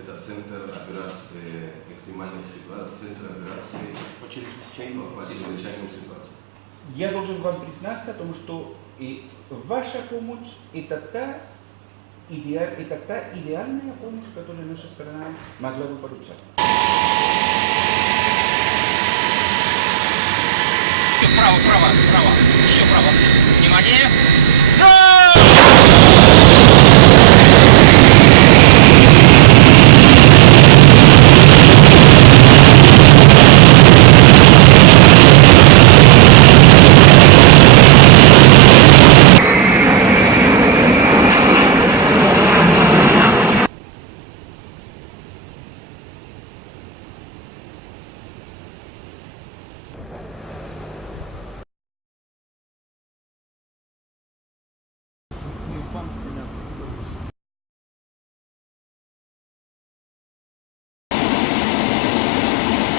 Это Центр экстремальных ситуаций, Центр операций по чрезвычайным ситуациям. Я должен вам признаться о том, что и ваша помощь это та идеальная помощь, которую наша страна могла бы получать. Право, право, право. Еще право. Внимание! Да!